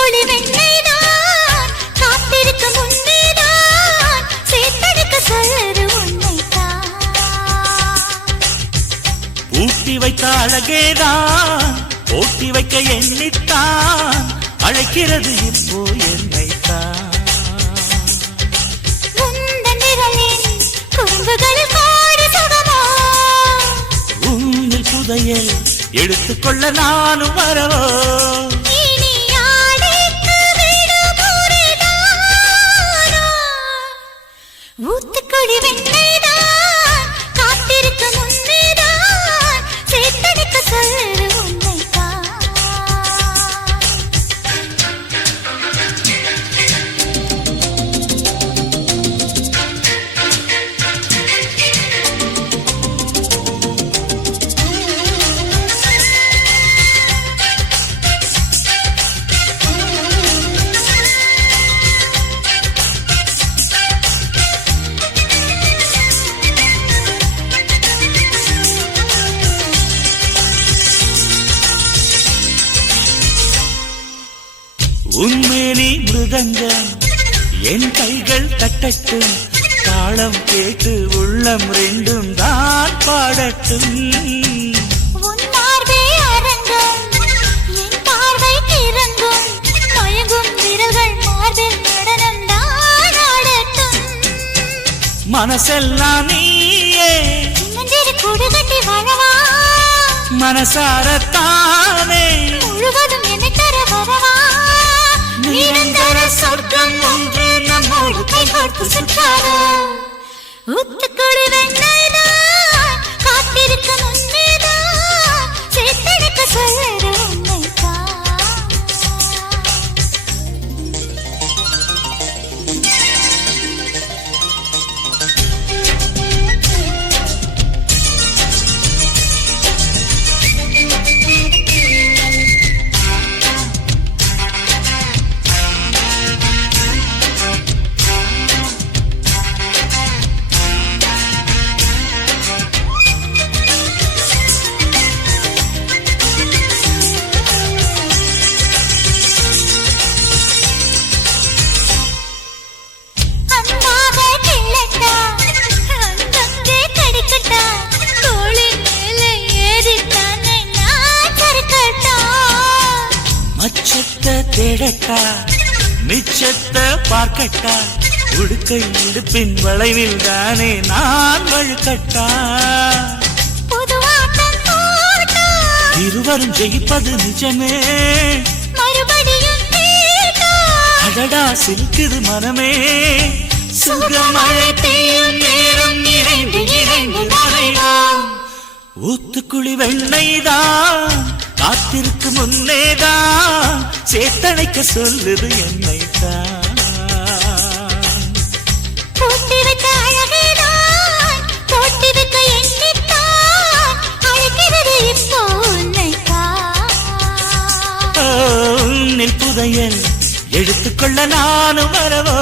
ஊத்துக்குழி வெண்ணைதான் காத்திருக்கு முன்னேதான் சேத்தெடுக்க சொல்லுது உன்னைத்தான். ஊட்டி வைத்த அழகேதான் ஓட்டி வைக்க எண்ணித்தான் அழைக்கிறது இப்போ என்னைத்தான். உன்னில் புதையல் எடுத்துக்கொள்ள நானும் வரவோ. ஊத்துக்குழி வெண்ணைதான் காத்திருக்கு முன்னேதான் சேத்தெடுக்க சொல்லுது உன்னைத்தான். உன்மேனி மிருதங்கம் என் கைகள் தட்டட்டும் தாளம் கேட்டு உள்ளம் ரெண்டும் தான் பாடட்டும். உன் பார்வை அரங்கம் என் பார்வை கிறங்கும் மயங்கும் விரல்கள் மார்பில் நடனம் தான் ஆடட்டும். மனசெல்லாம் நீயே சின்னஞ்சிறு கூடு கட்டி வாழவா மனசாரத்தானே முழுவதும் என்னை தர வரவா. நிரந்தர சொர்க்கம் ஒன்று நம்மோடு கைகோர்த்து சுற்றாரோ. ஊத்துக்குழி வெண்ணைதான் காத்திருக்கு முன்னேதான் சேத்தெடுக்க சொல்லுது உன்னைத்தான். மச்சத்தை தேடட்டா மிச்சத்தை பார்க்கட்டா உடுக்கை இடுப்பின் வளைவில் தானே நான் வழுக்கட்டா. இருவரும் ஜெயிப்பது நிஜமே அடடா சிரிக்குது மனமே. சுகமழை பெய்யும் நேரம் நிறைந்து இறைந்து நனைவோம். ஊத்துக்குழி வெண்ணைதான் காத்திருக்கு முன்னேதான் சேத்தனைக்க சொல்லுது என்னைத்தான். போட்டி வைத்த அழகேதான் போட்டி வைக்க எண்ணித்தான் அழைக்கிறது இப்போ உன்னைத்தான். உன்னில் புதையல் எடுத்துக்கொள்ள நானும் வரவோ.